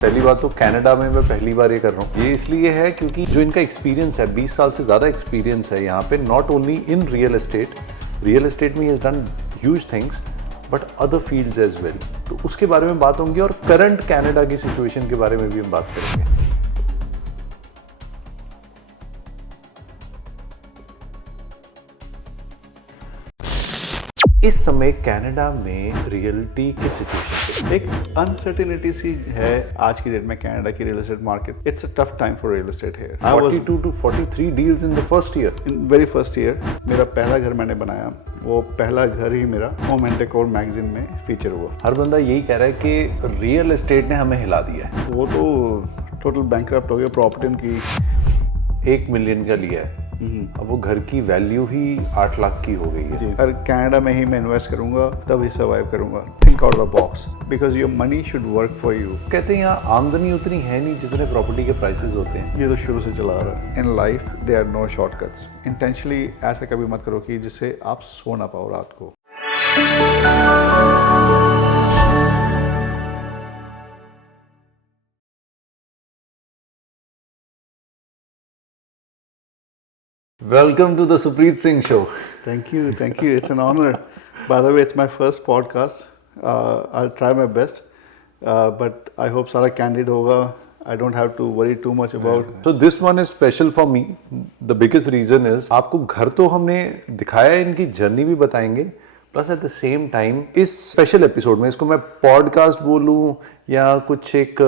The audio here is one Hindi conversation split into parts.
पहली बात तो कनाडा में मैं पहली बार ये कर रहा हूँ। ये इसलिए है क्योंकि जो इनका एक्सपीरियंस है, 20 साल से ज़्यादा एक्सपीरियंस है यहाँ पे, not only in real estate में ही has done huge things but other fields as well. तो उसके बारे में बात होंगी और करंट कनाडा की सिचुएशन के बारे में भी हम बात करेंगे। इस समय कनाडा में रियलिटी की सिचुएशन एक अनसर्टेनिटी सी है आज की डेट में कनाडा की real estate market. It's a tough time for real estate here. 42 to 43 deals in the first year. In very first year मेरा पहला घर मैंने बनाया, वो पहला घर ही मेरा होम एंड डेकोर मैगजीन में फीचर हुआ। हर बंदा यही कह रहा है कि रियल एस्टेट ने हमें हिला दिया है। वो तो टोटल बैंकक्रप्ट हो गया। प्रॉपर्टी उनकी 1 मिलियन का लिया है, अब वो घर की वैल्यू ही 8 लाख की हो गई है। अगर कनाडा में ही मैं इन्वेस्ट करूंगा तभी सर्वाइव करूंगा। Think out the box because your money should work for you. कहते हैं यहाँ आमदनी उतनी है नहीं जितने प्रॉपर्टी के प्राइसेस होते हैं। ये तो शुरू से चला आ रहा है। In life they are no shortcuts. Intentionally ऐसा कभी मत करो कि जिससे आप सो ना पाओ रात को। Welcome to the Supreet Singh show. Thank you. It's an honor. By the way, it's my first podcast. I'll try my best, but I hope सारा candid होगा. I don't have to worry too much about. So this one is special for me. The biggest reason is आपको घर तो हमने दिखाया है, इनकी जर्नी भी बताएंगे, plus at the same time इस स्पेशल एपिसोड में इसको मैं पॉडकास्ट बोलूं या कुछ एक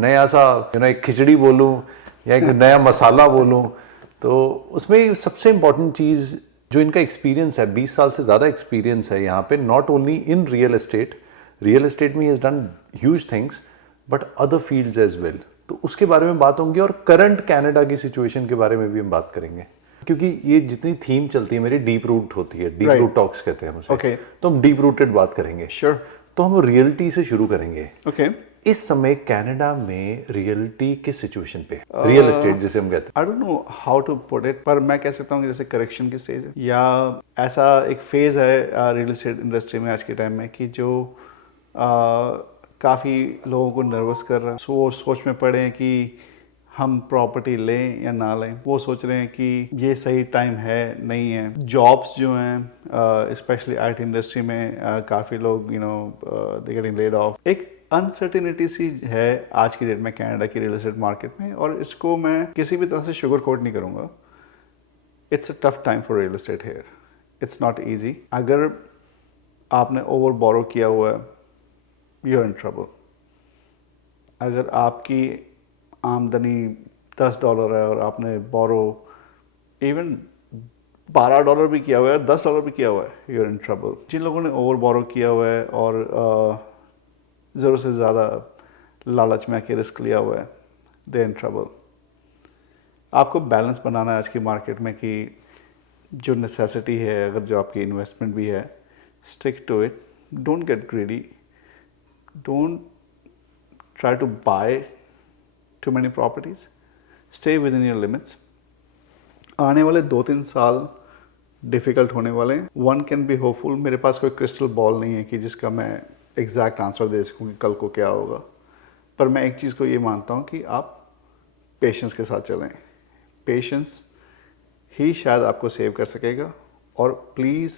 नया सा एक खिचड़ी बोलूं या एक नया मसाला बोलूं, तो उसमें सबसे इम्पॉर्टेंट चीज़ जो इनका एक्सपीरियंस है, 20 साल से ज़्यादा एक्सपीरियंस है यहाँ पे, not only in real estate में ही has done huge things but other fields as well. तो उसके बारे में बात होंगी और करंट कनाडा की सिचुएशन के बारे में भी हम बात करेंगे, क्योंकि ये जितनी थीम चलती है मेरी डीप रूट होती है, डीप रूट टॉक्स कहते हैं उसे। Okay. तो हम डीप रूटेड बात करेंगे। Sure. तो हम रियलिटी से शुरू करेंगे। Okay. इस समय कनाडा में रियलिटी किस सिचुएशन पे, रियल एस्टेट जिसे हम कहते हैं? I don't know how to put it, पर मैं कह सकता हूँ कि जैसे करेक्शन की स्टेज है या ऐसा एक फेज है रियल एस्टेट इंडस्ट्री में आज के टाइम में कि जो काफ़ी लोगों को नर्वस कर रहा है। सो वो सोच में पड़े हैं कि हम प्रॉपर्टी लें या ना लें। वो सोच रहे हैं कि ये सही टाइम है नहीं है। जॉब्स जो हैं स्पेशली आईटी इंडस्ट्री में काफ़ी लोग दे गेटिंग लेड ऑफ। एक अनसर्टेनिटी सी है आज की डेट में कनाडा की रियल एस्टेट मार्केट में, और इसको मैं किसी भी तरह से शुगर कोट नहीं करूँगा। It's a tough time for real estate here. It's not easy. अगर आपने ओवर बोरो किया हुआ है, यू आर इन ट्रबल। अगर आपकी आमदनी $10 है और आपने बोरो इवन $12 भी किया हुआ है, $10 भी किया हुआ है, यू आर इन ट्रबल। जिन लोगों ने ओवर बोरो किया हुआ है और ज़रूरत से ज़्यादा लालच में आके रिस्क लिया हुआ है, दे इन ट्रबल। आपको बैलेंस बनाना है आज की मार्केट में कि जो नेसेसिटी है, अगर जो आपकी इन्वेस्टमेंट भी है, stick to it. Don't get greedy. Don't try to buy too many properties. Stay within your limits. आने वाले 2-3 साल डिफ़िकल्ट होने वाले हैं। One can be hopeful. मेरे पास कोई क्रिस्टल बॉल नहीं है कि जिसका मैं एग्जैक्ट आंसर दे सकूँ कि कल को क्या होगा, पर मैं एक चीज़ को ये मानता हूँ कि आप पेशेंस के साथ चलें। पेशेंस ही शायद आपको सेव कर सकेगा। और प्लीज़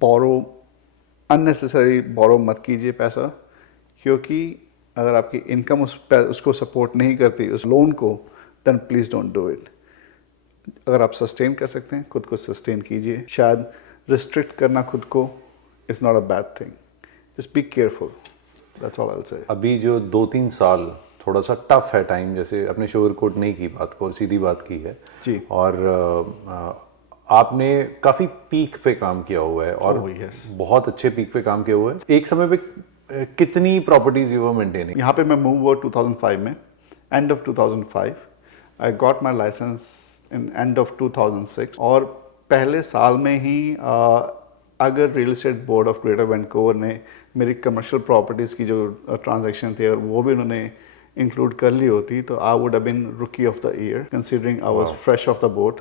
बोरो, अननेसेसरी बोरो मत कीजिए पैसा, क्योंकि अगर आपकी इनकम उसको सपोर्ट नहीं करती, उस लोन को, then please don't do it. अगर आप सस्टेन कर सकते हैं, खुद को सस्टेन कीजिए। शायद रिस्ट्रिक्ट करना खुद को is not a bad thing. Just be careful, that's all I will say. अभी जो 2-3 साल थोड़ा सा टफ है टाइम, जैसे अपने शुगर कोट नहीं की बात को और सीधी बात की है जी। और आपने काफ़ी पीक पे काम किया हुआ है और बहुत अच्छे पीक पे काम किया हुआ है। एक समय पे कितनी प्रॉपर्टीज यू वर मेंटेनिंग? यहाँ पे मैं मूव हुआ 2005 में, end of 2005। I got my licence in end of 2006, और पहले साल में ही अगर real estate board of greater Vancouver ने मेरी कमर्शियल प्रॉपर्टीज़ की जो ट्रांजैक्शन थी, और वो भी उन्होंने इंक्लूड कर ली होती, तो आई वुड हैव बीन रुकी of the year, considering I was fresh of the boat.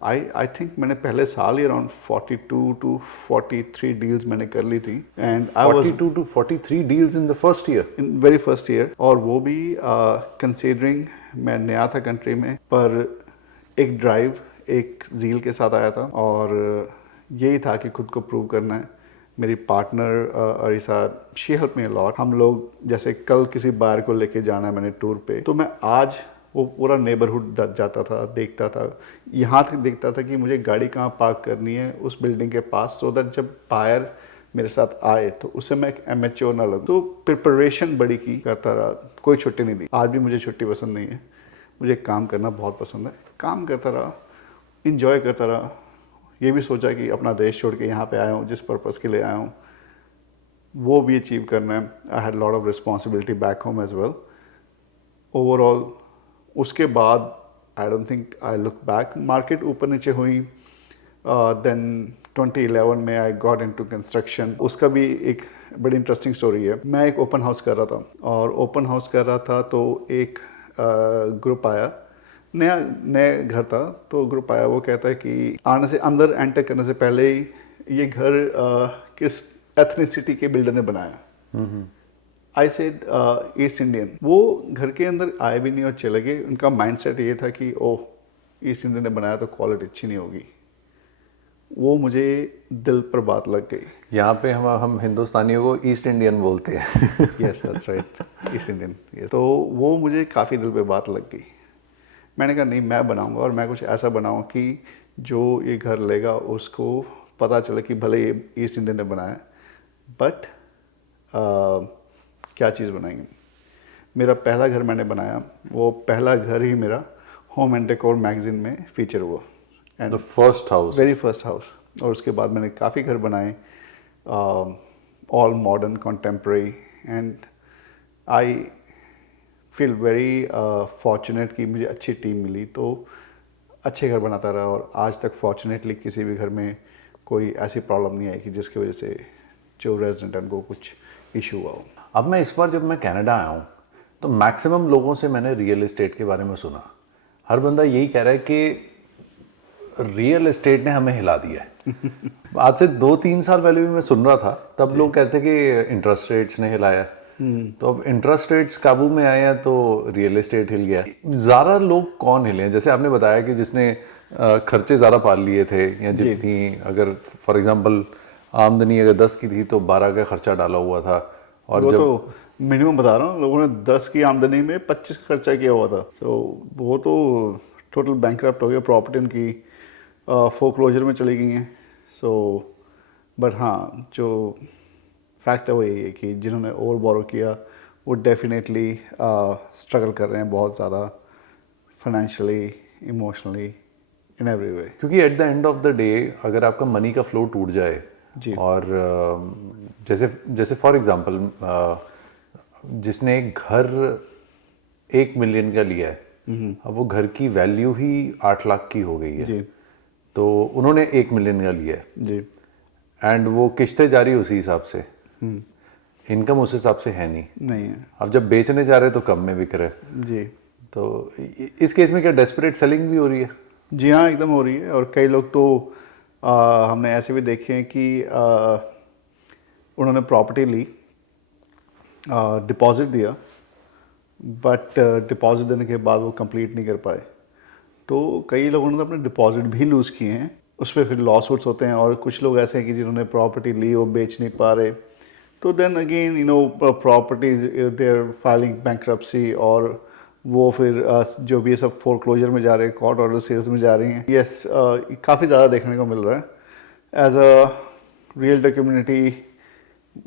I think मैंने पहले साल ही अराउंड 42 to 43 डील्स मैंने कर ली थी and I was 42 to 43 deals in the first year. In very first year, और वो भी कंसीडरिंग मैं नया था कंट्री में, पर एक ड्राइव एक ज़ील के साथ आया था और यही था कि खुद को प्रूव करना है। मेरी partner Arisa, she help me a lot. हम लोग जैसे कल किसी बार को लेके जाना है मैंने टूर पे, तो मैं आज वो पूरा नेबरहुड जाता था, देखता था, यहाँ तक देखता था कि मुझे गाड़ी कहाँ पार्क करनी है उस बिल्डिंग के पास, सो दैट जब बायर मेरे साथ आए तो उससे मैं एक एमेच्योर ना लगूं। तो प्रिपरेशन बड़ी की करता रहा, कोई छुट्टी नहीं दी। आज भी मुझे छुट्टी पसंद नहीं है, मुझे काम करना बहुत पसंद है। काम करता रहा, इंजॉय करता रहा। ये भी सोचा कि अपना देश छोड़ के यहाँ पे आया हूँ, जिस पर्पज़ के लिए आया हूँ वो भी अचीव करना है। I had lot of responsibility back home as well. Overall उसके बाद I don't think I look back. Market ऊपर नीचे हुई, देन 2011 में आई गॉट इनटू कंस्ट्रक्शन। उसका भी एक बड़ी इंटरेस्टिंग स्टोरी है। मैं एक ओपन हाउस कर रहा था, और ओपन हाउस कर रहा था तो एक ग्रुप आया, नया घर था, तो ग्रुप आया। वो कहता है कि आने से, अंदर एंटर करने से पहले ही ये घर किस एथनिसिटी के बिल्डर ने बनाया। I said east Indian. वो घर के अंदर आए भी नहीं और चले गए। उनका माइंडसेट ये था कि ओह, ईस्ट इंडियन ने बनाया तो क्वालिटी अच्छी नहीं होगी। वो मुझे दिल पर बात लग गई। यहाँ पे हम हिंदुस्तानियों को ईस्ट इंडियन बोलते हैं। Yes that's right, east Indian. तो वो मुझे काफ़ी दिल पे बात लग गई। मैंने कहा नहीं, मैं बनाऊंगा, और मैं कुछ ऐसा बनाऊंगा कि जो ये घर लेगा उसको पता चले कि भले ये ईस्ट इंडियन ने बनाया, बट क्या चीज़ बनाएंगे। मेरा पहला घर मैंने बनाया, वो पहला घर ही मेरा होम एंड डेकोर मैगजीन में फीचर हुआ। And the first house, very first house. और उसके बाद मैंने काफ़ी घर बनाए, all modern contemporary, and I feel very fortunate कि मुझे अच्छी टीम मिली, तो अच्छे घर बनाता रहा। और आज तक फॉर्चुनेटली किसी भी घर में कोई ऐसी प्रॉब्लम नहीं आई कि जिसकी वजह से जो रेजिडेंट उनको कुछ इशू हुआ हो। अब मैं इस बार जब मैं कनाडा आया हूँ तो मैक्सिमम लोगों से मैंने रियल एस्टेट के बारे में सुना। हर बंदा यही कह रहा है कि रियल एस्टेट ने हमें हिला दिया है। आज से 2-3 साल पहले भी मैं सुन रहा था, तब लोग कहते कि इंटरेस्ट रेट्स ने हिलाया। तो अब इंटरेस्ट रेट्स काबू में आए हैं तो रियल एस्टेट हिल गया। ज़्यादा लोग कौन हिले हैं? जैसे आपने बताया कि जिसने खर्चे ज़्यादा पाल लिए थे, या जितनी, अगर फॉर एग्जांपल आमदनी अगर 10 की थी तो 12 का खर्चा डाला हुआ था। और वो जब तो मिनिमम बता रहा हूँ, लोगों ने 10 की आमदनी में 25 का खर्चा किया हुआ था। सो वो तो टोटल बैंकक्रप्ट हो गया। प्रॉपर्टी उनकी फोरक्लोजर में चली गई हैं। सो बट हाँ, जो फैक्ट है वो यही है कि जिन्होंने ओवर बोरो किया वो डेफिनेटली स्ट्रगल कर रहे हैं बहुत ज़्यादा, financially, emotionally, in every way. क्योंकि at the end of the day अगर आपका मनी का फ्लो टूट जाए, जी। और जैसे फॉर एग्जांपल जिसने एक घर 1 मिलियन का लिया है, अब वो घर की वैल्यू ही 8 लाख की हो गई है। जी तो उन्होंने 1 मिलियन का लिया है, जी एंड वो किस्तें जारी उसी हिसाब से, इनकम उस हिसाब से है नहीं। नहीं है। अब जब बेचने जा रहे तो कम में बिक रहे। जी तो इस केस में क्या डेस्परेट सेलिंग भी हो रही है? जी हाँ, एकदम हो रही है। और कई लोग तो हमने ऐसे भी देखे हैं कि उन्होंने प्रॉपर्टी ली, डिपॉजिट दिया, बट डिपॉजिट देने के बाद वो कंप्लीट नहीं कर पाए। तो कई लोगों ने तो अपने डिपॉजिट भी लूज़ किए हैं, उस पर फिर लॉ सूट्स होते हैं। और कुछ लोग ऐसे हैं कि जिन्होंने प्रॉपर्टी ली वो बेच नहीं पा रहे, तो then again properties they are filing bankruptcy, और वो फिर जो भी ये सब फोरक्लोजर में जा रहे हैं, कोर्ट ऑर्डर सेल्स में जा रही हैं। यस, काफ़ी ज़्यादा देखने को मिल रहा है। As a realtor community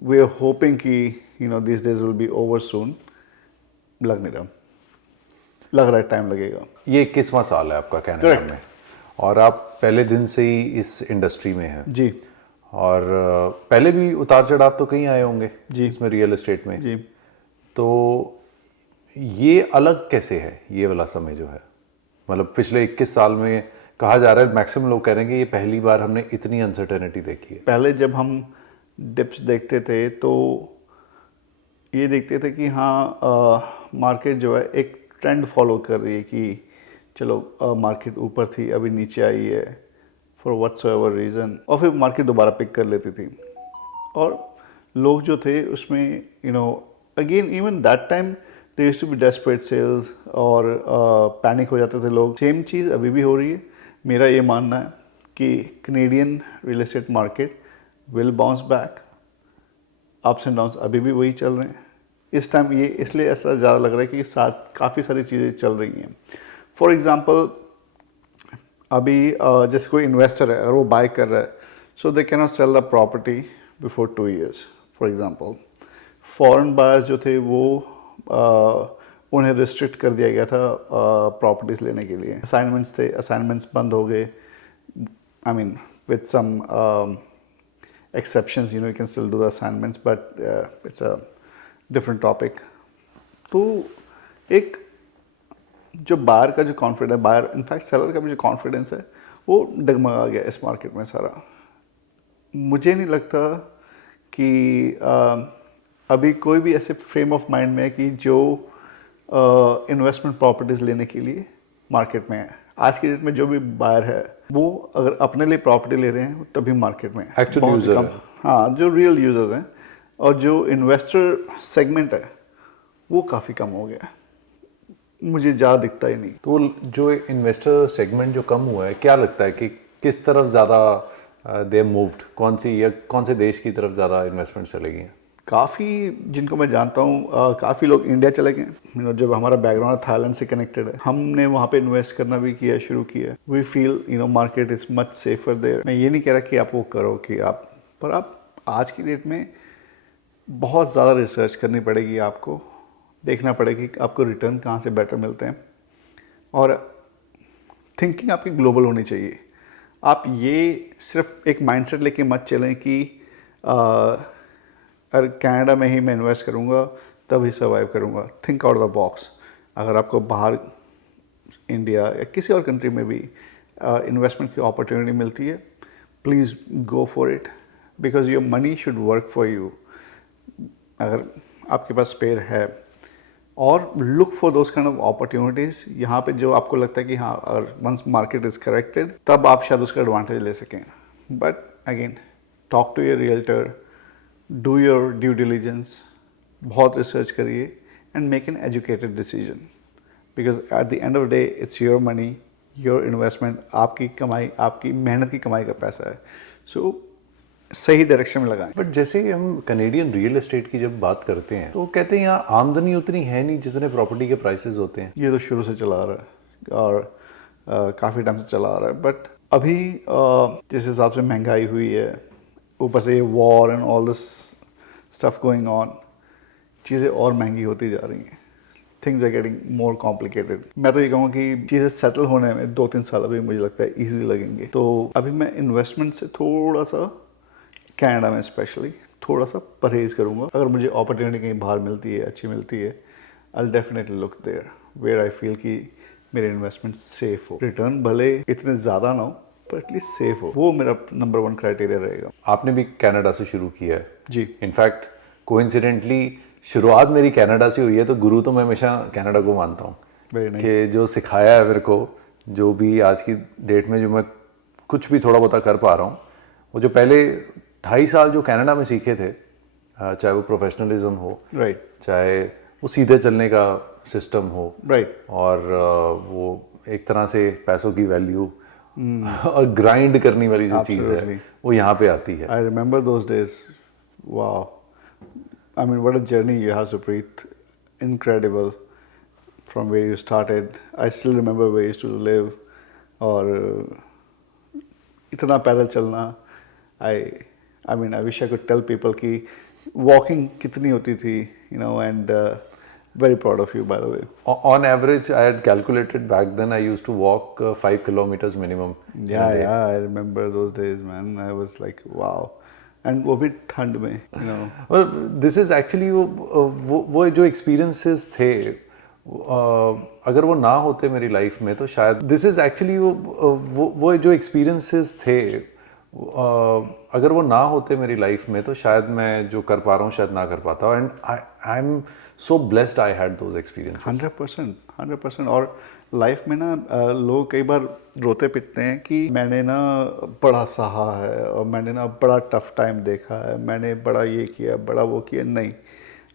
we are hoping कि this days will be over soon. लग नहीं रहा, लग रहा है टाइम लगेगा। ये 21वां साल है आपका कनाडा में, और आप पहले दिन से ही इस इंडस्ट्री में हैं। जी और पहले भी उतार चढ़ाव तो कहीं आए होंगे जी इसमें, रियल एस्टेट में। जी। तो ये अलग कैसे है, ये वाला समय जो है? मतलब पिछले 21 साल में कहा जा रहा है, मैक्सिमम लोग कह रहे हैं कि ये पहली बार हमने इतनी अनसर्टेनिटी देखी है। पहले जब हम डिप्स देखते थे तो ये देखते थे कि हाँ, मार्केट जो है एक ट्रेंड फॉलो कर रही है कि चलो मार्केट ऊपर थी अभी नीचे आई है फॉर व्हाटसोएवर रीज़न, और फिर मार्केट दोबारा पिक कर लेती थी। और लोग जो थे उसमें again even that time they used to be desperate sales और पैनिक हो जाते थे लोग। सेम चीज़ अभी भी हो रही है। मेरा ये मानना है कि Canadian real estate market will bounce back. Ups and downs अभी भी वही चल रहे हैं। इस टाइम ये इसलिए ऐसा ज़्यादा लग रहा है कि साथ काफ़ी सारी चीज़ें चल रही हैं। फॉर एग्ज़ाम्पल अभी जैसे कोई इन्वेस्टर है अगर वो बाय कर रहा है, so they can not sell the property before 2 years। For example foreign buyers जो थे वो उन्हें रिस्ट्रिक्ट कर दिया गया था प्रॉपर्टीज़ लेने के लिए। असाइनमेंट्स थे, असाइनमेंट्स बंद हो गए। I mean with some exceptions, you can still do the assignments, but it's a different topic। तो एक जो बायर का जो कॉन्फिडेंस है, बायर इनफैक्ट सेलर का भी जो कॉन्फिडेंस है वो डगमगा गया इस मार्केट में सारा। मुझे नहीं लगता कि अभी कोई भी ऐसे फ्रेम ऑफ माइंड में है कि जो इन्वेस्टमेंट प्रॉपर्टीज़ लेने के लिए मार्केट में है। आज की डेट में जो भी बायर है वो अगर अपने लिए प्रॉपर्टी ले रहे हैं तभी मार्केट में एक्चुअल यूजर है। हाँ, जो रियल यूजर्स हैं और जो इन्वेस्टर सेगमेंट है वो काफ़ी कम हो गया है। मुझे ज़्यादा दिखता ही नहीं। तो जो इन्वेस्टर सेगमेंट जो कम हुआ है, क्या लगता है कि किस तरफ ज़्यादा दे मूव्ड, कौन से देश की तरफ ज़्यादा इन्वेस्टमेंट चलेगी हैं? काफ़ी जिनको मैं जानता हूँ काफ़ी लोग इंडिया चले गए। जब हमारा बैकग्राउंड थाईलैंड से कनेक्टेड है, हमने वहाँ पे इन्वेस्ट करना भी किया, शुरू किया। We feel market is much safer there. मैं ये नहीं कह रहा कि आप वो करो कि आप, पर आप आज की डेट में बहुत ज़्यादा रिसर्च करनी पड़ेगी। आपको देखना पड़ेगा कि आपको रिटर्न कहाँ से बेटर मिलते हैं, और थिंकिंग आपकी ग्लोबल होनी चाहिए। आप ये सिर्फ एक माइंडसेट लेके मत चलें कि अगर कनाडा में ही मैं इन्वेस्ट करूँगा तभी सर्वाइव करूँगा। Think out the box. अगर आपको बाहर इंडिया या किसी और कंट्री में भी इन्वेस्टमेंट की अपॉर्चुनिटी मिलती है, please go for it, because your money should work for you. अगर आपके पास स्पेयर है, और look for those kind of opportunities यहाँ पे जो आपको लगता है कि हाँ, अगर वंस मार्केट इज़ करेक्टेड तब आप शायद उसका एडवांटेज ले सकें। But again, talk to your realtor, do your due diligence, बहुत रिसर्च करिए and make an educated decision, because at the end of day it's your money, your investment, आपकी कमाई, आपकी मेहनत की कमाई का पैसा है। सो सही डायरेक्शन में लगाएं। बट जैसे हम कनेडियन रियल एस्टेट की जब बात करते हैं तो कहते हैं यहाँ आमदनी उतनी है नहीं जितने प्रॉपर्टी के प्राइसेस होते हैं। ये तो शुरू से चला आ रहा है और काफ़ी टाइम से चला आ रहा है। बट अभी जिस हिसाब से महंगाई हुई है, ऊपर से ये war and all this stuff going on, चीज़ें और महंगी होती जा रही हैं। Things are getting more complicated. मैं तो ये कहूँगा कि चीज़ें सेटल होने में 2-3 साल अभी मुझे लगता है ईजी लगेंगे। तो अभी मैं इन्वेस्टमेंट से थोड़ा सा, कनाडा में स्पेशली, थोड़ा सा परहेज़ करूँगा। अगर मुझे अपॉर्चुनिटी कहीं बाहर मिलती है, अच्छी मिलती है, I will definitely look there where I feel कि मेरे इन्वेस्टमेंट सेफ हो। रिटर्न भले इतने ज़्यादा ना हो पर एटलीस्ट सेफ हो। वो मेरा नंबर 1 क्राइटेरिया रहेगा। आपने भी कनाडा से शुरू किया है जी। इनफैक्ट कोइंसिडेंटली शुरुआत मेरी कनाडा से हुई है, तो गुरु तो मैं हमेशा कनाडा को मानता हूँ कि जो सिखाया है मेरे को, जो भी आज की डेट में जो मैं कुछ भी थोड़ा बहुत कर पा रहा हूँ, वो जो पहले 2.5 साल जो कनाडा में सीखे थे, चाहे वो प्रोफेशनलिज्म हो, राइट, चाहे वो सीधे चलने का सिस्टम हो, राइट, और वो एक तरह से पैसों की वैल्यू और ग्राइंड करने वाली जो चीज़ है वो यहाँ पे आती है। I remember those days. Wow, I mean what a journey you have to breathe, incredible, from where you started. I still remember where you to live, और इतना पैदल चलना। I mean, I wish I could tell people कि walking कितनी होती थी, and very proud of you, by the way. On average, I had calculated back then I used to walk 5 kilometers minimum. Yeah, I remember those days, man. I was like, wow. And वो भी ठंड में, Well, this is actually वो जो experiences थे, अगर वो ना होते मेरी लाइफ में तो शायद this is actually वो जो experiences थे अगर वो ना होते मेरी लाइफ में तो शायद मैं जो कर पा रहा हूँ शायद ना कर पाता, and I am so blessed I had those experiences. 100%, 100%। और लाइफ में ना लोग कई बार रोते पिटते हैं कि मैंने ना बड़ा सहा है और मैंने ना बड़ा टफ टाइम देखा है, मैंने बड़ा ये किया बड़ा वो किया। नहीं,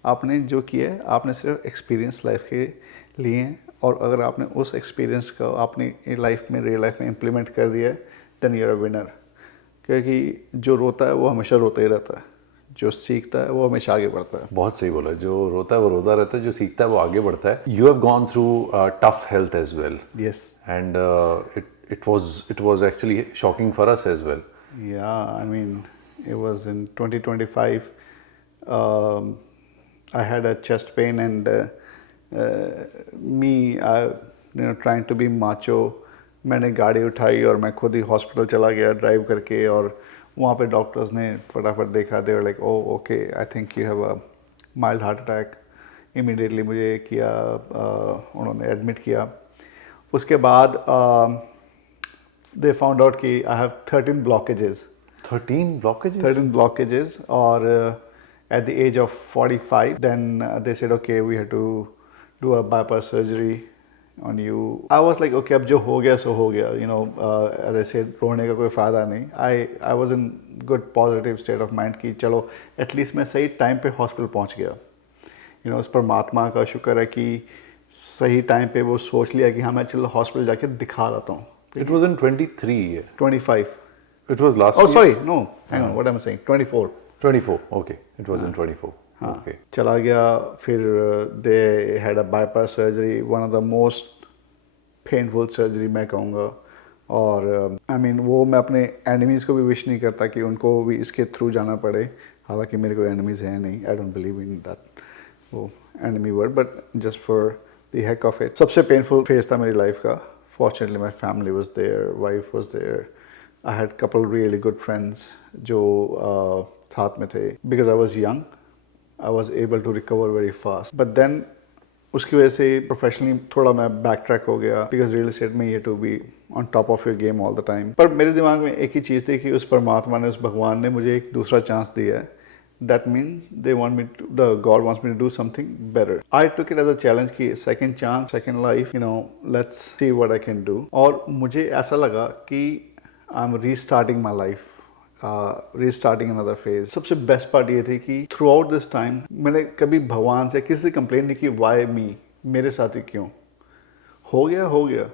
आपने जो किया है आपने सिर्फ एक्सपीरियंस लाइफ के लिए हैं, और अगर आपने उस एक्सपीरियंस को अपनी लाइफ में रियल लाइफ में इम्प्लीमेंट कर दिया है then you are a winner. क्योंकि जो रोता है वो हमेशा रोता ही रहता है, जो सीखता है वो हमेशा आगे बढ़ता है। बहुत सही बोला, जो रोता है वो रोता रहता है, जो सीखता है वो आगे बढ़ता है। You have gone through tough health as well, Yes. And it was actually shocking for us as well. Yeah, I mean, it was in 2025. Um, I had a chest pain, and trying to be macho. मैंने गाड़ी उठाई और मैं खुद ही हॉस्पिटल चला गया ड्राइव करके, और वहाँ पे डॉक्टर्स ने फटाफट देखा। They were like, oh okay, I think you have a mild heart attack. Immediately मुझे किया, उन्होंने एडमिट किया। उसके बाद they found out कि I have 13 blockages. 13 blockages? 13 blockages, और at the age of 45, then they said, okay, we have to do a bypass surgery on you. I was like, okay, अब जो हो गया सो हो गया, you know, as I said, रोने का कोई फ़ायदा नहीं। I was in good positive state of mind कि चलो एटलीस्ट मैं सही टाइम पे हॉस्पिटल पहुंच गया। You know, उस परमात्मा का शुक्र है कि सही टाइम पे वो सोच लिया कि हाँ मैं चलो हॉस्पिटल जाके दिखा लाता हूँ। It was in 23. 25. It was last Oh, year? sorry, no, hang on, what am I saying? 24. 24, okay. It was in 24. हाँ, Okay. चला गया। फिर they had a bypass surgery, one of the most painful surgery मैं कहूँगा। और I mean, वो मैं अपने enemies को भी विश नहीं करता कि उनको भी इसके थ्रू जाना पड़े। हालांकि मेरे कोई enemies हैं नहीं, I don't believe in that वो enemy word, but just for the heck of it। सबसे painful phase था मेरी life का। Fortunately, my family was there, wife was there. I had couple really good friends जो साथ में थे। Because I was young, I was able to recover very fast. But then उसकी वजह से प्रोफेशनली थोड़ा मैं बैक ट्रैक हो गया, बिकॉज रियल एस्टेट में ये to be on top of your game all the time. पर मेरे दिमाग में एक ही चीज़ थी कि उस परमात्मा ने, उस भगवान ने मुझे एक दूसरा चांस दिया है। That means they want me to, the God wants me to do something better. I took it as a challenge कि second chance, second life, you know, let's see what I can do. और मुझे ऐसा लगा कि I'm restarting my life, restarting another phase. सबसे बेस्ट पार्ट ये थी कि throughout this time मैंने कभी भगवान से किसी से कंप्लेन नहीं की why me, मेरे साथ ही क्यों। हो गया,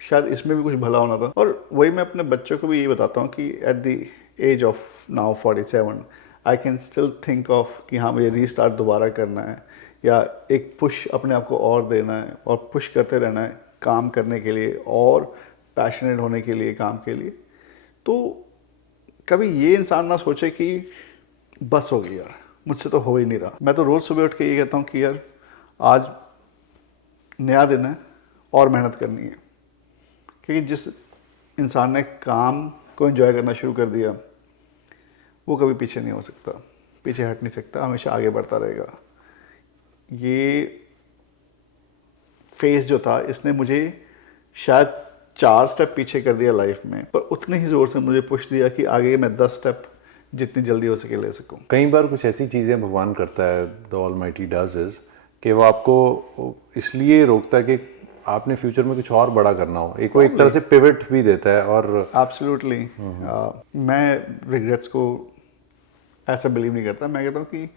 शायद इसमें भी कुछ भला होना था। और वही मैं अपने बच्चों को भी ये बताता हूँ कि at the age of now 47 I can still think of कि हाँ मुझे रीस्टार्ट दोबारा करना है, या एक पुश अपने आप को और देना है, और पुश करते रहना है काम करने के लिए और पैशनेट होने के लिए काम के लिए। तो कभी ये इंसान ना सोचे कि बस हो गई यार, मुझसे तो हो ही नहीं रहा। मैं तो रोज़ सुबह उठ के ये कहता हूँ कि यार आज नया दिन है और मेहनत करनी है। क्योंकि जिस इंसान ने काम को एंजॉय करना शुरू कर दिया वो कभी पीछे नहीं हो सकता, पीछे हट नहीं सकता, हमेशा आगे बढ़ता रहेगा। ये फेज जो था इसने मुझे शायद 4 स्टेप पीछे कर दिया लाइफ में, पर उतने ही ज़ोर से मुझे पुश दिया कि आगे मैं 10 स्टेप जितनी जल्दी हो सके ले सकूं। कई बार कुछ ऐसी चीज़ें भगवान करता है, द ऑलमाइटी डज इज, कि वो आपको इसलिए रोकता है कि आपने फ्यूचर में कुछ और बड़ा करना हो, एक तरह से पिवट भी देता है। और एब्सोल्युटली मैं रिग्रेट्स को ऐसा बिलीव नहीं करता। मैं कहता हूँ कि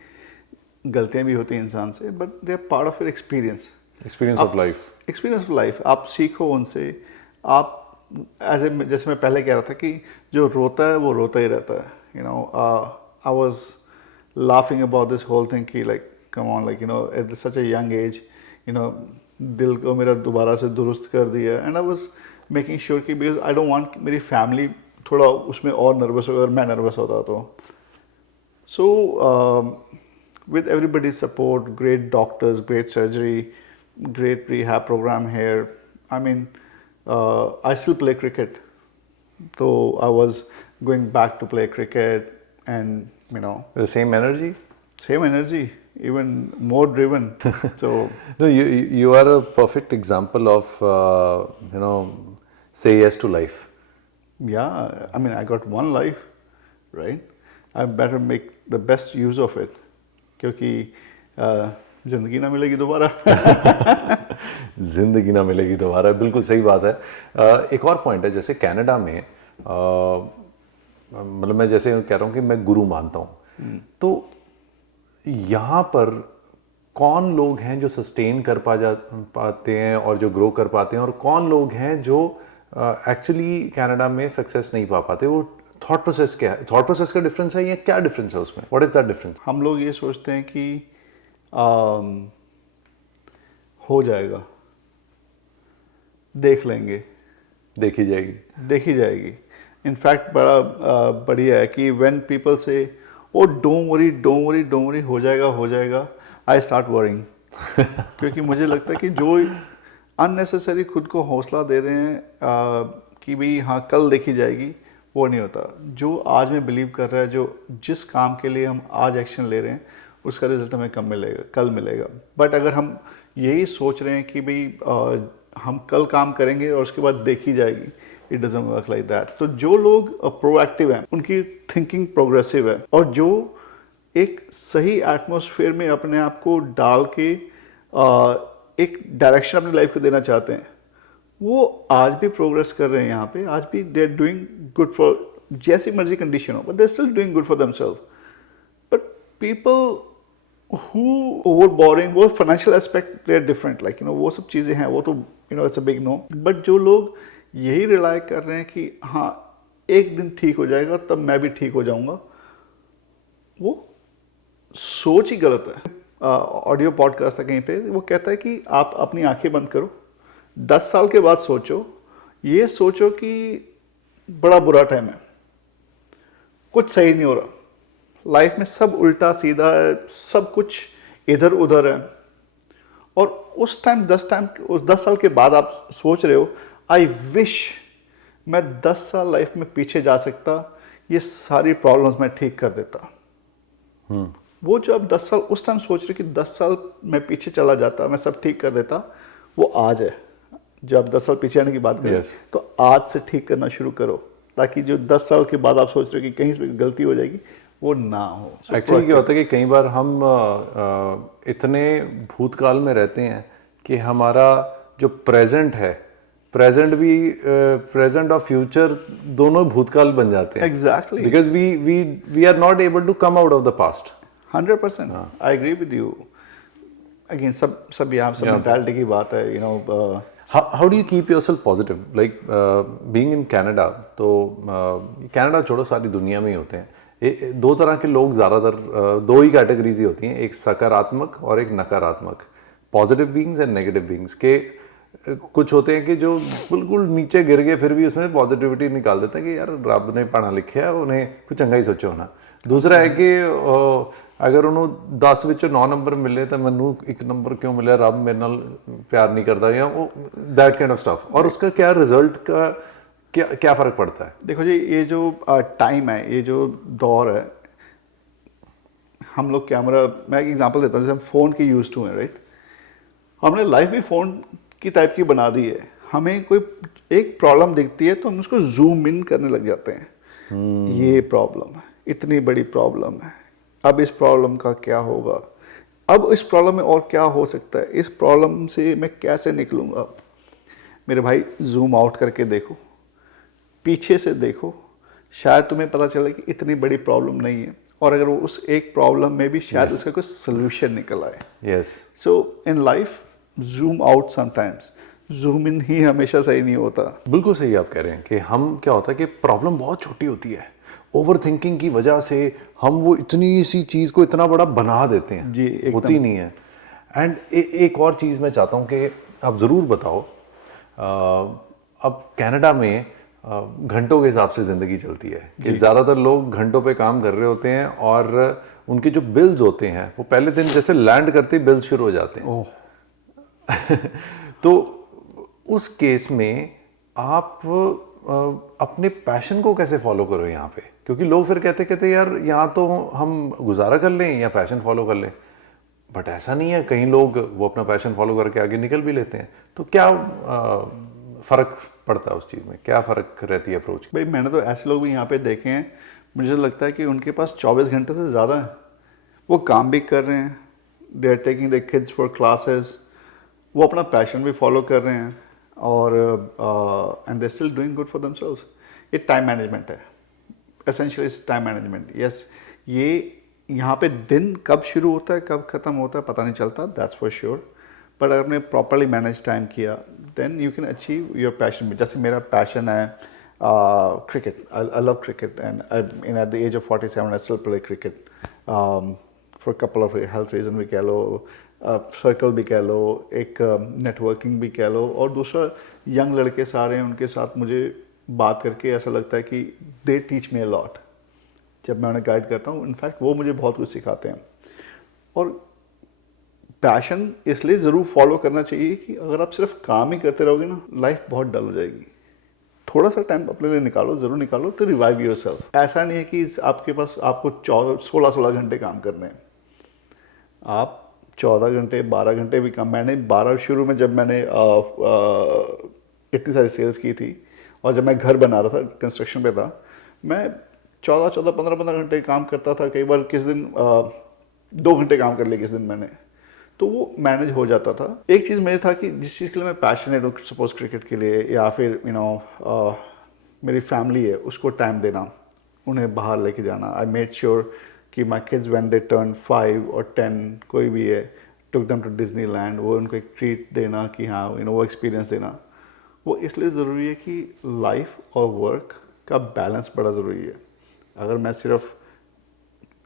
गलतियाँ भी होती हैं इंसान से, but they are part of your experience of life. Experience of life आप सीखो उनसे। आप जैसे मैं पहले कह रहा था कि जो रोता है वो रोता ही रहता है। You know, I was laughing about this whole thing कि like come on, like you know, at such a young age, you know, दिल को मेरा दोबारा से दुरुस्त कर दिया। And I was making sure कि बिकॉज आई डोंट वांट मेरी फैमिली थोड़ा उसमें और नर्वस हो, अगर मैं नर्वस होता तो। सो with everybody's support, great doctors, great surgery, great rehab program here. I mean, I still play cricket. So I was going back to play cricket, and you know, The same energy? same energy, even more driven. So No, you are a perfect example of, say yes to life. Yeah, I mean, I got one life, right? I better make the best use of it, क्योंकि जिंदगी ना मिलेगी दोबारा. जिंदगी ना मिलेगी दोबारा, बिल्कुल सही बात है। एक और पॉइंट है, जैसे कनाडा में मतलब मैं जैसे कह रहा हूँ कि मैं गुरु मानता हूँ, तो यहाँ पर कौन लोग हैं जो सस्टेन कर पाते हैं और जो ग्रो कर पाते हैं, और कौन लोग हैं जो एक्चुअली कनाडा में सक्सेस नहीं पा पाते? वो थॉट प्रोसेस क्या है? थॉट प्रोसेस का डिफरेंस है या क्या डिफरेंस है उसमें? What is that difference? हम लोग ये सोचते हैं कि हो जाएगा, देख लेंगे, देखी जाएगी। देखी जाएगी. इनफैक्ट बड़ा बढ़िया है कि व्हेन पीपल से oh don't worry don't worry don't worry, हो जाएगा, आई स्टार्ट वरिंग. क्योंकि मुझे लगता है कि जो अननेसेसरी खुद को हौसला दे रहे हैं कि भाई हाँ कल देखी जाएगी, वो नहीं होता. जो आज में बिलीव कर रहा है, जो जिस काम के लिए हम आज एक्शन ले रहे हैं, उसका रिजल्ट हमें कल मिलेगा. बट अगर हम यही सोच रहे हैं कि भाई हम कल काम करेंगे और उसके बाद देखी जाएगी, it doesn't work like that. तो जो लोग प्रोएक्टिव हैं, उनकी थिंकिंग प्रोग्रेसिव है, और जो एक सही एटमॉस्फेयर में अपने आप को डाल के एक डायरेक्शन अपनी लाइफ को देना चाहते हैं, वो आज भी प्रोग्रेस कर रहे हैं यहाँ पे. आज भी they are doing good for, जैसी मर्जी कंडीशन हो, but they are still doing good for themselves. But people who over borrowing, वो financial aspect they are different, like वो सब चीज़ें हैं, वो तो it's a big no. But जो लोग यही रिलाई कर रहे हैं कि हाँ एक दिन ठीक हो जाएगा, तब मैं भी ठीक हो जाऊंगा, वो सोच ही गलत है. ऑडियो पॉडकास्ट था कहीं पे, वो कहता है कि आप अपनी आंखें बंद करो, 10 साल के बाद सोचो, ये सोचो कि बड़ा बुरा टाइम है, कुछ सही नहीं हो रहा, लाइफ में सब उल्टा सीधा है, सब कुछ इधर उधर है. और उस 10 साल के बाद आप सोच रहे हो, आई विश मैं 10 साल लाइफ में पीछे जा सकता, ये सारी प्रॉब्लम्स मैं ठीक कर देता. वो जो आप 10 साल उस टाइम सोच रहे हो कि 10 साल मैं पीछे चला जाता, मैं सब ठीक कर देता, वो आज है. जब आप 10 साल पीछे आने की बात करें, तो आज से ठीक करना शुरू करो, ताकि जो 10 साल के बाद आप सोच रहे हो कि कहीं से गलती हो जाएगी, वो ना हो. एक्चुअली क्या होता है कि कई बार हम इतने भूतकाल में रहते हैं कि हमारा जो प्रेजेंट है, प्रेजेंट और फ्यूचर दोनों भूतकाल बन जाते हैं. Exactly, because we are not able to come out of the past. 100%, I agree with you. Again सब यहाँ सब मेंटालिटी की बात है, How do you keep yourself positive? Like being in Canada, तो कनाडा छोड़ो, सारी दुनिया में ही होते हैं. दो तरह के लोग ज़्यादातर, दो ही कैटेगरीज ही होती हैं, एक सकारात्मक और एक नकारात्मक. Positive beings and negative beings के कुछ होते हैं कि जो बिल्कुल नीचे गिर गए फिर भी उसमें पॉजिटिविटी निकाल देते हैं कि यार रब ने पढ़ा लिखा है, उन्हें कुछ चंगा ही सोचो होना. दूसरा है कि अगर उन्होंने 10 ਵਿੱਚ 9 नंबर मिले तो मैनू 1 नंबर क्यों मिले, रब मेरे नाल प्यार नहीं करता, या दैट काइंड ऑफ स्टफ. और उसका क्या रिजल्ट का क्या फर्क पड़ता है? देखो जी, ये जो टाइम है, ये जो दौर है, हम लोग कैमरा, मैं एक एग्जांपल देता हूँ, जैसे हम फ़ोन के यूज टू हैं, राइट. हमने लाइफ भी फ़ोन की टाइप की बना दी है. हमें कोई एक प्रॉब्लम दिखती है तो हम उसको जूम इन करने लग जाते हैं. ये प्रॉब्लम है, इतनी बड़ी प्रॉब्लम है, अब इस प्रॉब्लम का क्या होगा, अब इस प्रॉब्लम में और क्या हो सकता है, इस प्रॉब्लम से मैं कैसे निकलूँगा. मेरे भाई, जूम आउट करके देखो, पीछे से देखो, शायद तुम्हें पता चले कि इतनी बड़ी प्रॉब्लम नहीं है, और अगर वो उस एक प्रॉब्लम में भी शायद उसका कोई सोल्यूशन निकल आए. Yes. So in life zoom out sometimes, zoom in ही हमेशा सही नहीं होता. बिल्कुल सही आप कह रहे हैं कि हम, क्या होता है कि प्रॉब्लम बहुत छोटी होती है, ओवर थिंकिंग की वजह से हम वो इतनी सी चीज़ को इतना बड़ा बना देते हैं जी, होती नहीं है. एंड एक और चीज़ मैं चाहता हूँ कि आप ज़रूर बताओ, अब कनाडा में घंटों के हिसाब से ज़िंदगी चलती है कि ज़्यादातर लोग घंटों पे काम कर रहे होते हैं, और उनके जो बिल्स होते हैं वो पहले दिन जैसे लैंड करते ही बिल्स शुरू हो जाते हैं. तो उस केस में आप अपने पैशन को कैसे फॉलो करो यहाँ पे? क्योंकि लोग फिर कहते यार यहाँ तो हम गुजारा कर लें या पैशन फॉलो कर लें, बट ऐसा नहीं है. कई लोग वो अपना पैशन फॉलो करके आगे निकल भी लेते हैं. तो क्या फ़र्क पड़ता है उस चीज़ में, क्या फ़र्क रहती है अप्रोच की? भाई मैंने तो ऐसे लोग भी यहाँ पे देखे हैं, मुझे लगता है कि उनके पास 24 घंटे से ज़्यादा है, वो काम भी कर रहे हैं, they are taking the kids for classes, वो अपना पैशन भी फॉलो कर रहे हैं, और and they still doing good for themselves. ये टाइम मैनेजमेंट है, essentially is time management. Yes, ये यहाँ पे दिन कब शुरू होता है कब ख़त्म होता है पता नहीं चलता, दैट्स फॉर श्योर। बट अगर आपने प्रॉपरली मैनेज टाइम किया then you can achieve your passion. जैसे मेरा पैशन है cricket, I love cricket, and at the age of 47 I still play cricket for couple of health reason भी कह लो, सर्कल भी कह लो, एक नेटवर्किंग भी कह लो, और दूसरा यंग लड़के सारे हैं, उनके साथ मुझे बात करके ऐसा लगता है कि they teach me a lot. जब मैं उन्हें गाइड करता हूँ, इनफैक्ट वो मुझे बहुत कुछ सिखाते हैं। और पैशन इसलिए ज़रूर फॉलो करना चाहिए कि अगर आप सिर्फ काम ही करते रहोगे ना, लाइफ बहुत डल हो जाएगी। थोड़ा सा टाइम अपने लिए निकालो, ज़रूर निकालो, टू रिवाइव योर सेल्फ। ऐसा नहीं है कि आपके पास आपको 16 घंटे काम करने हैं, आप 14 घंटे 12 घंटे भी काम। मैंने 12 शुरू में जब मैंने इतनी सारी सेल्स की थी, और जब मैं घर बना रहा था, कंस्ट्रक्शन पे था, मैं 14 15 घंटे काम करता था। कई बार किस दिन 2 घंटे काम कर लिए किस दिन मैंने, तो वो मैनेज हो जाता था। एक चीज़ मेरे था कि जिस चीज़ के लिए मैं पैशनेट हूँ, सपोज क्रिकेट के लिए, या फिर मेरी फैमिली है, उसको टाइम देना, उन्हें बाहर लेके जाना। आई मेड श्योर कि my kids when they turn 5 और 10, कोई भी है, टुक देम टू डिज्नीलैंड, वो उनको एक ट्रीट देना कि हाँ वो एक्सपीरियंस देना। वो इसलिए ज़रूरी है कि लाइफ और वर्क का बैलेंस बड़ा ज़रूरी है। अगर मैं सिर्फ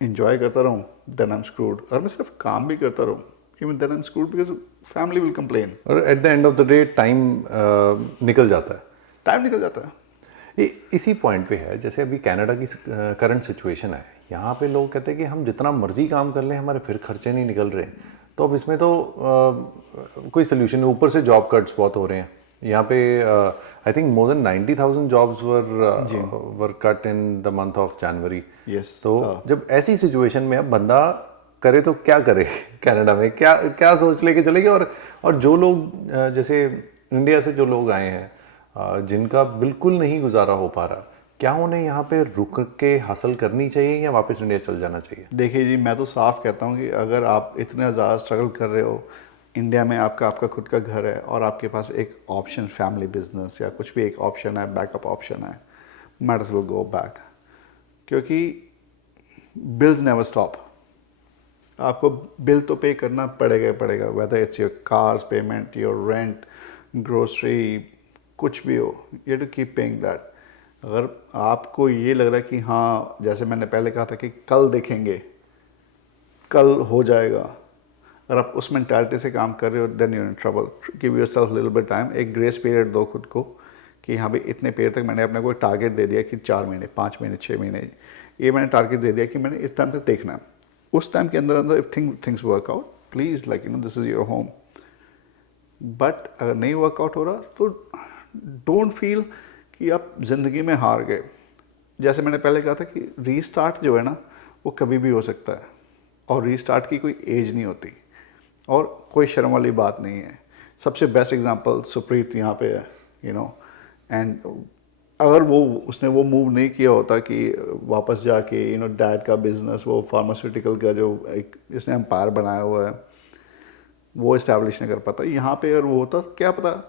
इंजॉय करता रहूँ देन आई एम स्क्रूड, अगर मैं सिर्फ काम भी करता रहूँ even then I am screwed, because family will complain. और at the end of the day time निकल जाता है, टाइम निकल जाता है। इसी पॉइंट पे है। जैसे अभी कनाडा की करंट सिचुएशन है, यहाँ पे लोग कहते हैं कि हम जितना मर्जी काम कर लें हमारे फिर खर्चे नहीं निकल रहे। तो अब इसमें तो कोई सोल्यूशन नहीं, ऊपर से जॉब कट्स बहुत हो रहे हैं यहाँ पे। I think more than 90,000 jobs were cut in the month of January. Yes, तो जब ऐसी सिचुएशन में अब बंदा करे तो क्या करे कनाडा में, क्या क्या सोच लेके चलेंगे? और जो लोग जैसे इंडिया से जो लोग आए हैं जिनका बिल्कुल नहीं गुजारा हो पा रहा, क्या उन्हें यहाँ पे रुक के हासिल करनी चाहिए या वापस इंडिया चल जाना चाहिए? देखिए जी, मैं तो साफ कहता हूँ कि अगर आप इतना ज़्यादा स्ट्रगल कर रहे हो, इंडिया में आपका खुद का घर है, और आपके पास एक ऑप्शन फैमिली बिजनेस या कुछ भी एक ऑप्शन है, बैकअप ऑप्शन है, might as well go back. क्योंकि बिल्स नेवर स्टॉप। आपको बिल तो पे करना पड़ेगा ही पड़ेगा, whether it's your cars payment, your rent, grocery, कुछ भी हो, you to keep paying that. अगर आपको ये लग रहा है कि हाँ, जैसे मैंने पहले कहा था कि कल देखेंगे, कल हो जाएगा, अगर आप उस मेंटालिटी से काम कर रहे हो then you in trouble. Give yourself little bit time, एक ग्रेस पीरियड दो खुद को कि हाँ भाई इतने पीरियड तक मैंने अपने को टारगेट दे दिया कि 4 महीने 5 महीने 6 महीने, ये मैंने टारगेट दे दिया कि मैंने इस टाइम तक देखना है। उस टाइम के अंदर if things work out, please this is your home. But अगर नहीं वर्कआउट हो रहा तो डोंट फील कि आप ज़िंदगी में हार गए। जैसे मैंने पहले कहा था कि रीस्टार्ट जो है ना, वो कभी भी हो सकता है, और रीस्टार्ट की कोई एज नहीं होती, और कोई शर्म वाली बात नहीं है। सबसे बेस्ट एग्जांपल सुप्रीत यहाँ पे है, एंड अगर उसने वो मूव नहीं किया होता कि वापस जाके डैड का बिजनेस, वो फार्मास्यूटिकल का जो एक इसने एम्पायर बनाया हुआ है, वो इस्टेब्लिश नहीं कर पाता। यहाँ पे अगर वो होता, क्या पता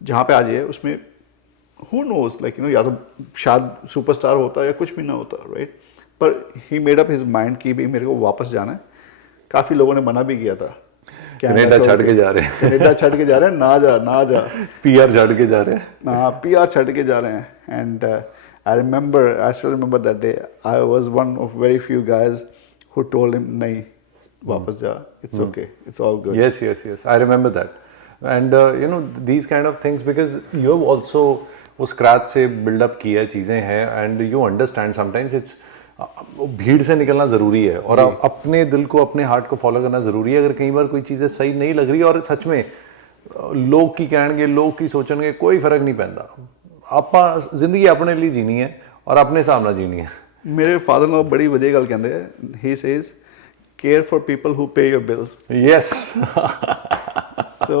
जहाँ पे आज है उसमें हु नोज या तो शायद सुपरस्टार होता या कुछ भी ना होता, राइट। पर he made up his mind कि भाई मेरे को वापस जाना है। काफ़ी लोगों ने मना भी किया था, कनाडा छड़ के जा रहे हैं, कनाडा छड़ के जा रहे हैं, ना जा पीआर छड़ के जा रहे हैं, हाँ पीआर छड़ के जा रहे हैं। And I still remember that day, I was one of very few guys who told him नहीं वापस जा, it's okay, it's all good. yes, I remember that. And these kind of things, because you have also वो स्क्रैच से बिल्डअप किया चीज़ें हैं, and you understand sometimes it's भीड़ से निकलना ज़रूरी है, और अपने दिल को अपने हार्ट को फॉलो करना ज़रूरी है। अगर कई बार कोई चीज़ें सही नहीं लग रही, और सच में लोग की कहणगे, लोग की सोचणगे, कोई फर्क नहीं पैंदा। आप जिंदगी अपने लिए जीनी है और अपने हिसाब ਨਾਲ जीनी है। मेरे फादर ने बड़ी वधिया गल कहंदे है, he says care for people who पे your bills. Yes so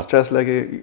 stress ਲੈ ਕੇ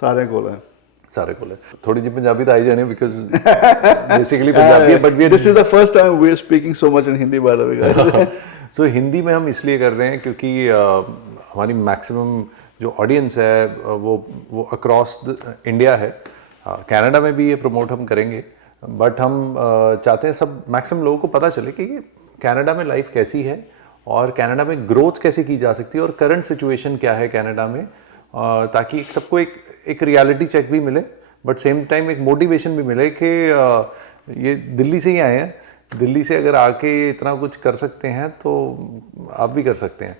ਸਾਰੇ ਕੋਲ ਹੈ ਸਾਰੇ ਕੋਲ ਹੈ ਥੋੜੀ ਜਿਹੀ ਪੰਜਾਬੀ ਤਾਂ ਆਈ ਜਾਣੀ ਬਿਕਾਜ਼ बेसिकली पंजाबी है but we this is the first time we are speaking so much in Hindi by the way so Hindi में हम इसलिए कर रहे हैं क्योंकि हमारी मैक्सिमम जो ऑडियंस है वो अक्रॉस इंडिया है कनाडा में भी ये प्रमोट हम करेंगे बट हम चाहते हैं सब मैक्सिमम लोगों को पता चले कि कनाडा में लाइफ कैसी है और कनाडा में ग्रोथ कैसे की जा सकती है और करंट सिचुएशन क्या है कनाडा में ताकि सबको एक रियलिटी चेक भी मिले बट सेम टाइम एक मोटिवेशन भी मिले कि ये दिल्ली से ही आए हैं दिल्ली से अगर आके इतना कुछ कर सकते हैं तो आप भी कर सकते हैं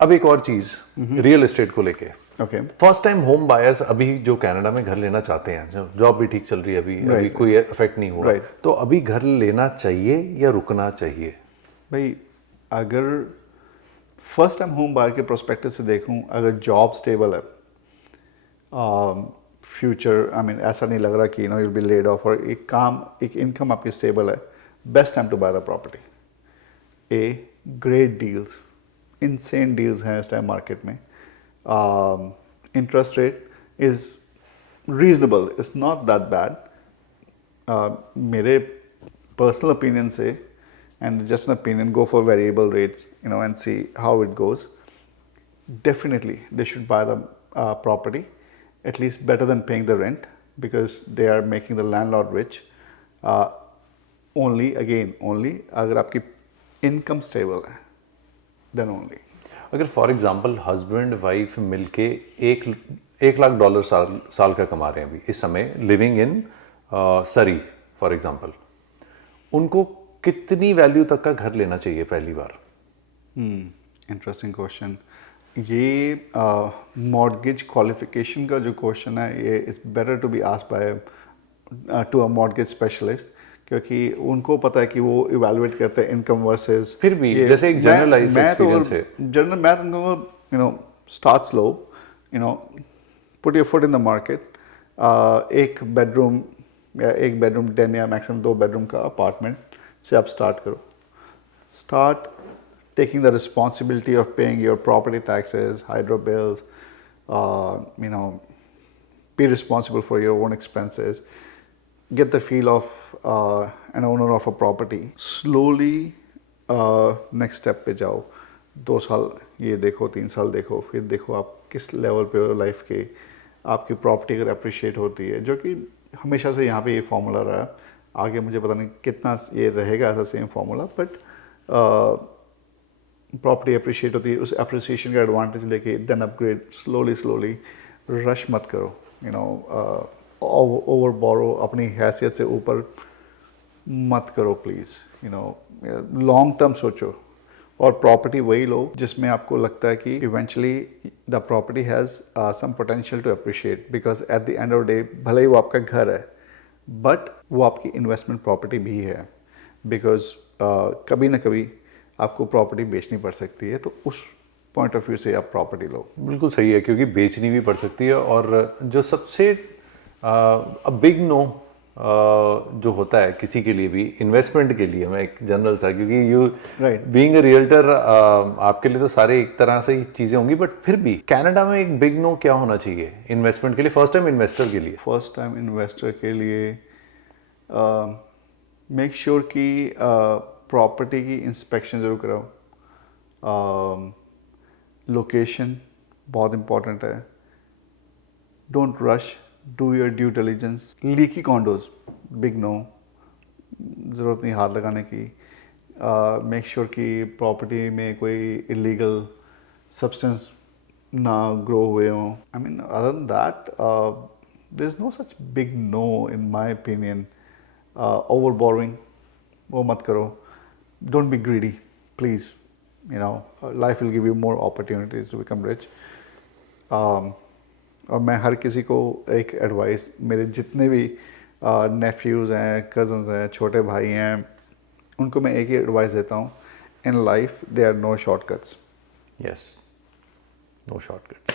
अब एक और चीज़ रियल एस्टेट को लेके okay first time home buyers अभी जो कनाडा में घर लेना चाहते हैं जॉब भी ठीक चल रही है अभी कोई इफेक्ट नहीं हुआ तो अभी घर लेना चाहिए या रुकना चाहिए भाई अगर फर्स्ट टाइम होम बायर के प्रोस्पेक्टिव से देखूं अगर जॉब स्टेबल है फ्यूचर आई मीन ऐसा नहीं लग रहा कि you know will be laid off और एक इनकम आपकी स्टेबल है best time to buy the property great deals insane deals हैं इस टाइम मार्केट में interest rate is reasonable it's not that bad मेरे पर्सनल ओपिनियन से and just an opinion go for variable rates you know and see how it goes definitely they should by the property at least better than paying the rent because they are making the landlord rich only अगर आपकी income stable है then only अगर फॉर एग्जांपल हस्बैंड वाइफ मिलके एक लाख डॉलर साल का कमा रहे हैं अभी इस समय लिविंग इन सरी फॉर एग्जांपल उनको कितनी वैल्यू तक का घर लेना चाहिए पहली बार इंटरेस्टिंग क्वेश्चन ये मॉर्गेज क्वालिफिकेशन का जो क्वेश्चन है ये it's better to be asked by to a mortgage specialist क्योंकि उनको पता है कि वो इवैल्यूएट करते हैं इनकम वर्सेस फिर भी जैसे एक जनरलाइज्ड एक्सपीरियंस है मैं तो you know start slow you know put your foot in the market एक बेडरूम या एक बेडरूम 10 या मैक्सिमम 2 बेडरूम का अपार्टमेंट से आप स्टार्ट करो start taking the responsibility of paying your property taxes, hydro bills, you know, be responsible for your own expenses, get the feel of an owner of a property. Slowly, next step पे जाओ 2 साल ये देखो 3 साल देखो फिर देखो आप किस लेवल पे हो लाइफ के आपकी प्रॉपर्टी अगर अप्रिशिएट होती है जो कि हमेशा से यहाँ पे ये फार्मूला रहा आगे मुझे पता नहीं कितना ये रहेगा ऐसा same formula but property appreciate होती है उस अप्रिसिएशन का एडवांटेज लेके देन अपग्रेड स्लोली रश मत करो यू नो ओवर बोरो अपनी हैसियत से ऊपर मत करो please you know long term सोचो और प्रॉपर्टी वही लो जिसमें आपको लगता है कि eventually the property has some potential to appreciate because at the end of day भले ही वो आपका घर है बट वो आपकी इन्वेस्टमेंट प्रॉपर्टी भी है बिकॉज कभी ना कभी आपको प्रॉपर्टी बेचनी पड़ सकती है तो उस पॉइंट ऑफ व्यू से आप प्रॉपर्टी लो बिल्कुल सही है क्योंकि बेचनी भी पड़ सकती है और जो सबसे बिग नो जो होता है किसी के लिए भी इन्वेस्टमेंट के लिए मैं एक जनरल सा क्योंकि यू बीइंग अ रियल्टर आपके लिए तो सारे एक तरह से ही चीज़ें होंगी बट फिर भी कनाडा में एक बिग नो क्या होना चाहिए इन्वेस्टमेंट के लिए फर्स्ट टाइम इन्वेस्टर के लिए मेक श्योर कि प्रॉपर्टी की इंस्पेक्शन ज़रूर कराओ लोकेशन बहुत इम्पॉर्टेंट है don't rush do your due diligence leaky condos big no ज़रूरत नहीं हाथ लगाने की मेक श्योर कि प्रॉपर्टी में कोई इलीगल सब्सटेंस ना ग्रो हुए हों I mean other than that there is no such big no in my opinion over borrowing वो मत करो don't be greedy please you know life will give you more opportunities to become rich और मैं हर किसी को एक एडवाइस मेरे जितने भी नेफ्यूज़ हैं कज़न्स हैं छोटे भाई हैं उनको मैं एक ही एडवाइस देता हूँ in life they are no shortcuts yes no shortcuts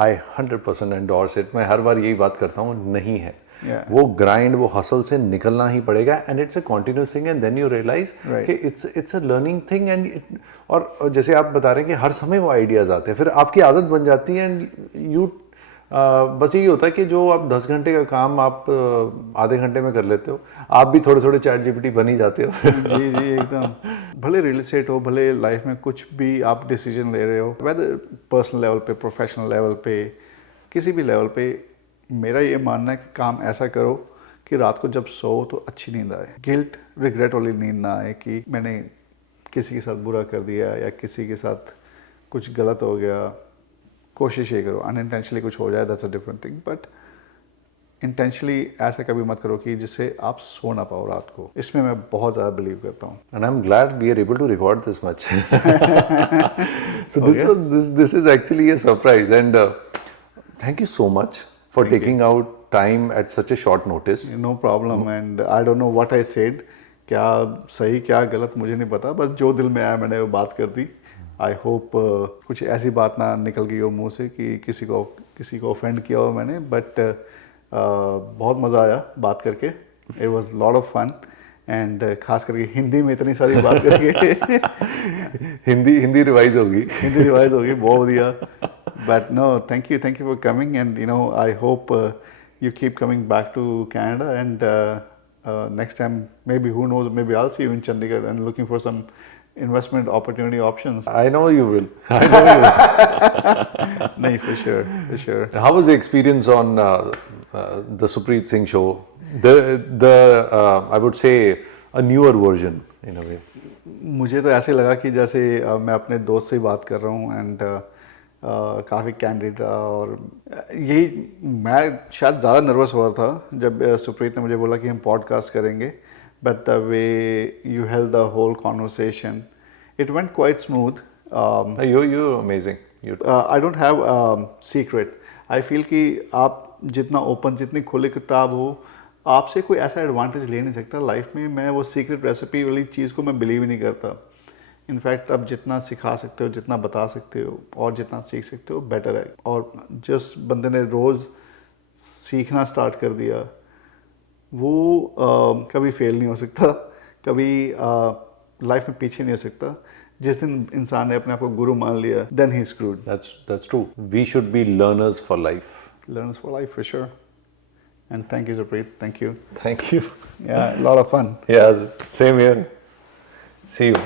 I 100% endorse it मैं हर बार यही बात करता हूँ नहीं है Yeah. वो ग्राइंड, वो हसल से निकलना ही पड़ेगा, and it's a continuous thing, and then you realize Right. कि it's a learning thing, and और जैसे आप बता रहे हैं कि हर समय वो आइडियाज आते हैं, फिर आपकी आदत बन जाती है, एंड यू बस यही होता है कि जो आप 10 घंटे का काम आप आधे घंटे में कर लेते हो, आप भी थोड़े थोड़े चैट जीपीटी बन ही जाते हो। जी जी एकदम। भले रियल एस्टेट हो, भले लाइफ में कुछ भी आप डिसीजन ले रहे हो, वेदर पर्सनल लेवल पे, प्रोफेशनल लेवल पे, किसी भी लेवल पे, मेरा ये मानना है कि काम ऐसा करो कि रात को जब सो तो अच्छी नींद आए, गिल्ट रिग्रेट वाली नींद ना आए कि मैंने किसी के साथ बुरा कर दिया या किसी के साथ कुछ गलत हो गया। कोशिश ये करो, अनइंटेंशनली कुछ हो जाए that's a different thing, but intentionally ऐसा कभी मत करो कि जिससे आप सो ना पाओ रात को। इसमें मैं बहुत ज़्यादा बिलीव करता हूँ। And I'm glad we are able to record this much. So this is actually a surprise, and thank you so much for taking out time at such a short notice. No problem, and I don't know what I said, क्या सही क्या गलत मुझे नहीं पता, बस जो दिल में आया मैंने वो बात कर दी। आई होप कुछ ऐसी बात ना निकल गई हो मुंह से कि किसी को ऑफेंड किया हो मैंने, बट बहुत मज़ा आया बात करके। It was lot of fun, and खास करके हिंदी में इतनी सारी बात करके हिंदी रिवाइज होगी। हिंदी रिवाइज होगी, बहुत बढ़िया। But no, thank you for coming, and you know I hope you keep coming back to Canada, and next time maybe, who knows, maybe I'll see you in Chandigarh and looking for some investment opportunity options. I know you will. I know you will. No, for sure. How was the experience on the Supreet Singh show? The I would say a newer version in a way. मुझे तो ऐसे लगा कि जैसे मैं अपने दोस्त से बात कर रहा हूँ, एंड काफ़ी कैंडिड था, और यही मैं शायद ज़्यादा नर्वस हो रहा था जब सुप्रीत ने मुझे बोला कि हम पॉडकास्ट करेंगे, but the way you held the whole conversation, it went quite smooth. You're amazing. I don't have secret. I feel कि आप जितना ओपन, जितनी खुली किताब हो, आपसे कोई ऐसा एडवांटेज ले नहीं सकता लाइफ में। मैं वो सीक्रेट रेसिपी वाली चीज़ को मैं बिलीव ही नहीं करता। इनफैक्ट आप जितना सिखा सकते हो, जितना बता सकते हो, और जितना सीख सकते हो, बेटर है। और जिस बंदे ने रोज़ सीखना स्टार्ट कर दिया, वो कभी फेल नहीं हो सकता, कभी लाइफ में पीछे नहीं हो सकता। जिस दिन इंसान ने अपने आप को गुरु मान लिया, देन ही screwed. That's true. We should be learners for life. Learners for life, for sure. And thank you, Supreet. Thank you. Thank you. Yeah, a lot of fun. Yeah, same here. See you.